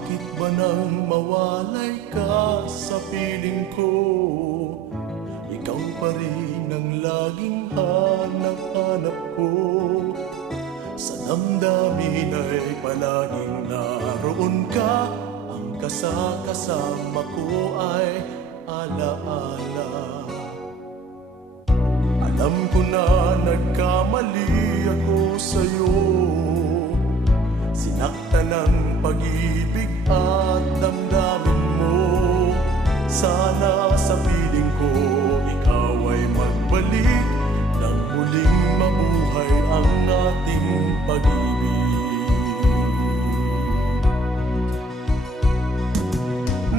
Bakit ba nang mawalay ka sa piling ko? Ikaw pa rin ang laging hanap-hanap ko. Sa damdamin ay palaging naroon ka. Ang kasama ko ay alaala. Alam ko na nagkamali ako sa'yo. Sinaktan ng pag-ibig at damdamin mo. Sana sa piling ko ikaw ay magbalik nang muling mabuhay ang ating pag-ibig.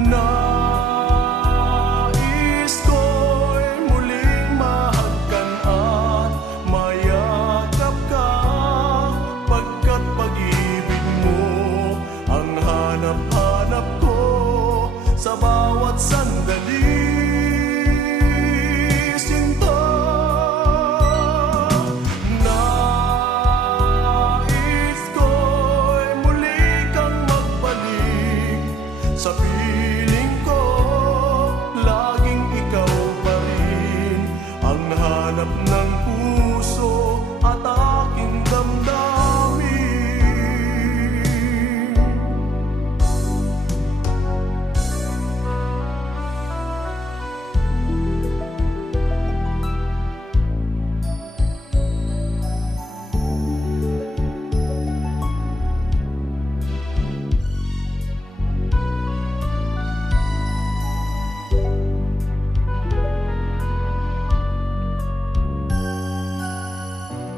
Nais ko'y muling mahagkan at mayakap ka, pagkat pag-ibig mo ang hanap-hanap ko sa bawat sandali. Sinta, nais ko'y muli kang magbalik sa piling ko. Laging ikaw pa rin ang hanap ng puso at aking damdamin.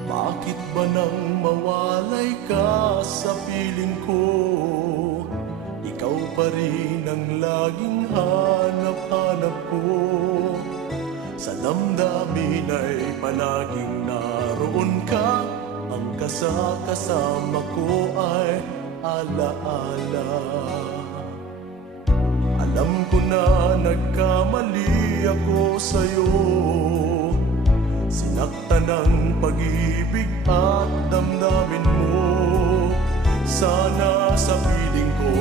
Bakit ba nang mawalay ka sa piling ko? Ikaw pa rin ang laging hanap-hanap ko. Sa damdamin ay palaging naroon ka. Ang kasama ko ay alaala. Alam ko na nagkamali ako sa'yo. Sinaktan ng pag-ibig at damdamin mo. Sana sa piling ko